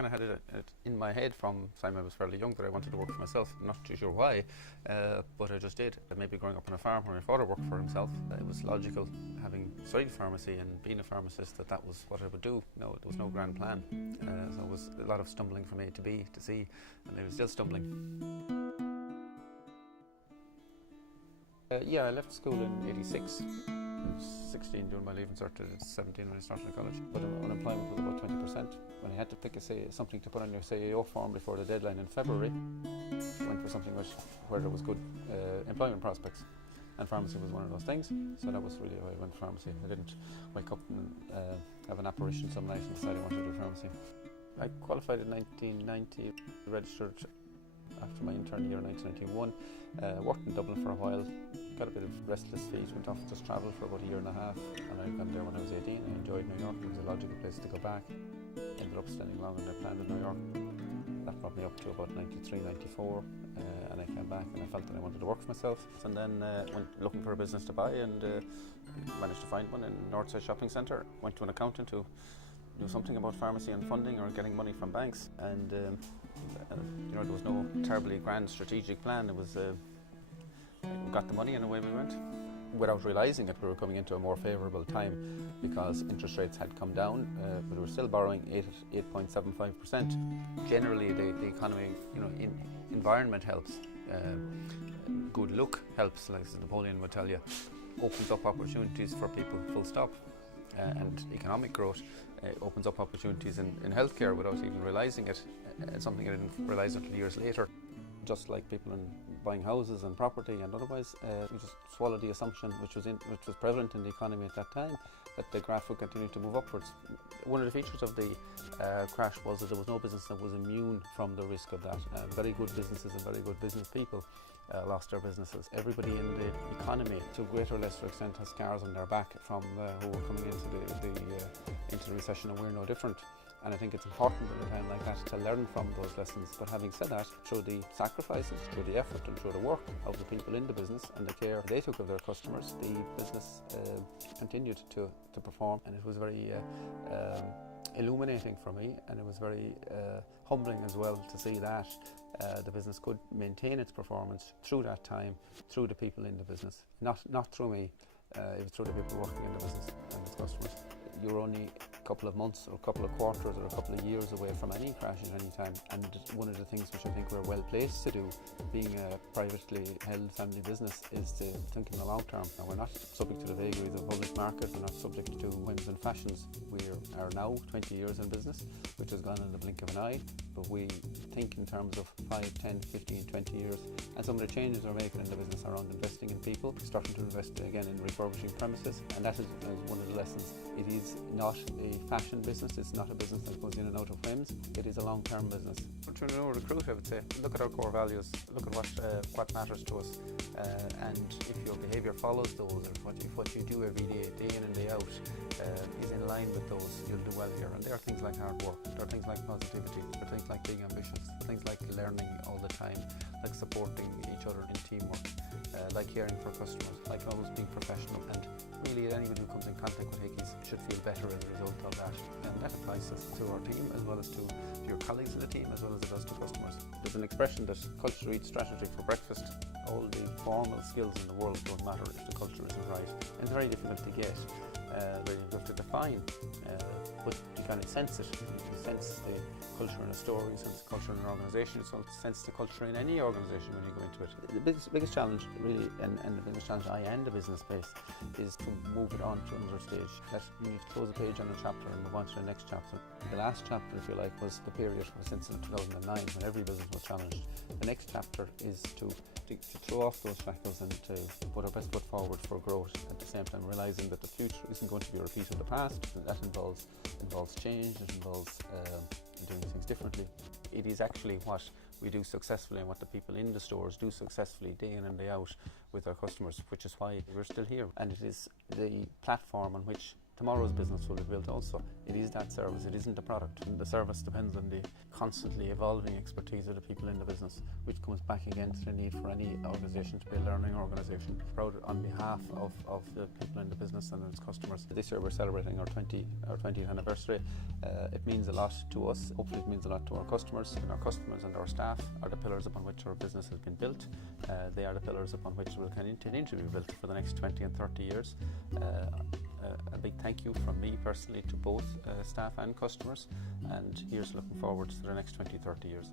kind of had it in my head from the time I was fairly young that I wanted to work for myself. I'm not too sure why, but I just did. Maybe growing up on a farm where my father worked for himself, it was logical, having studied pharmacy and being a pharmacist, that was what I would do. No, there was no grand plan. So it was a lot of stumbling from A to B to C, and I was still stumbling. Yeah, I left school in '86. I was 16 doing my leaving cert, 17 when I started college. But unemployment was about 20%. When I had to pick something to put on your CAO form before the deadline in February, went for something where there was good employment prospects. And pharmacy was one of those things, so that was really why I went to pharmacy. I didn't wake up and have an apparition some night and decide I wanted to do pharmacy. I qualified in 1990, registered after my intern year in 1991, worked in Dublin for a while, got a bit of restless feet, went off to just travel for about a year and a half, and I got there when I was 18. I enjoyed New York, it was a logical place to go back. Ended up staying longer than I planned in New York. That brought me up to about 93, 94, and I came back and I felt that I wanted to work for myself. And then went looking for a business to buy and managed to find one in Northside Shopping Centre. Went to an accountant to do something about pharmacy and funding or getting money from banks, and there was no terribly grand strategic plan. It was we got the money and away we went. Without realising it, we were coming into a more favourable time because interest rates had come down, but we were still borrowing 8.75%. Generally, the economy, environment helps. Good look helps, like Napoleon would tell you. Opens up opportunities for people, full stop. And economic growth opens up opportunities in healthcare without even realising it. Something I didn't realise until years later. Just like people in buying houses and property and otherwise, we just swallowed the assumption which was prevalent in the economy at that time, that the graph would continue to move upwards. One of the features of the crash was that there was no business that was immune from the risk of that. Very good businesses and very good business people lost their businesses. Everybody in the economy, to a greater or lesser extent, has scars on their back from who were coming into the recession, and we're no different. And I think it's important at a time like that to learn from those lessons. But having said that, through the sacrifices, through the effort and through the work of the people in the business and the care they took of their customers, the business continued to perform. And it was very illuminating for me, and it was very humbling as well to see that the business could maintain its performance through that time, through the people in the business. Not through me, it was through the people working in the business and its customers. You're only a couple of months or a couple of quarters or a couple of years away from any crash at any time, and one of the things which I think we're well placed to do, being a privately held family business, is to think in the long term. Now, we're not subject to the vagaries of the public market, we're not subject to whims and fashions. We are now 20 years in business, which has gone in the blink of an eye, but we think in terms of 5, 10, 15, 20 years, and some of the changes we're making in the business around investing in people, starting to invest again in refurbishing premises, and that is one of the lessons. It is not a fashion business, it's not a business that goes in and out of whims, it is a long-term business. To know recruit, I would say, look at our core values, look at what matters to us, and if your behaviour follows those, or what you do every day, day in and day out, is in line with those, you'll do well here. And there are things like hard work, there are things like positivity, there are things like being ambitious, there are things like learning all the time, like supporting each other in teamwork, like caring for customers, like always being professional. And really, anybody who comes in contact with Hickey's should feel better as a result of that. And that applies to our team as well as to your colleagues in the team, as well as it does to customers. There's an expression that culture eats strategy for breakfast. All the formal skills in the world don't matter if the culture isn't right. And it's very difficult to get, very difficult to define, but you kind of sense it. You sense the culture in a store, you sense the culture in an organisation, you sense the culture in any organisation when you go into it. The biggest challenge really, and the biggest challenge I and the business face, is to move it on to another stage. That you need to close a page on a chapter and move on to the next chapter. The last chapter, if you like, was the period since 2009 when every business was challenged. The next chapter is to throw off those shackles and to put our best foot forward for growth, at the same time realising that the future isn't going to be a repeat of the past. That involves change, it involves doing things differently. It is actually what we do successfully and what the people in the stores do successfully day in and day out with our customers, which is why we're still here. And it is the platform on which tomorrow's business will be built also. It is that service, it isn't the product. And the service depends on the constantly evolving expertise of the people in the business, which comes back again to the need for any organisation to be a learning organisation. Proud on behalf of the people in the business and its customers. This year we're celebrating our 20th anniversary. It means a lot to us. Hopefully it means a lot to our customers. And our customers and our staff are the pillars upon which our business has been built. They are the pillars upon which we'll continue to be built for the next 20 and 30 years. A big thank you from me personally to both staff and customers, and here's looking forward to the next 20-30 years.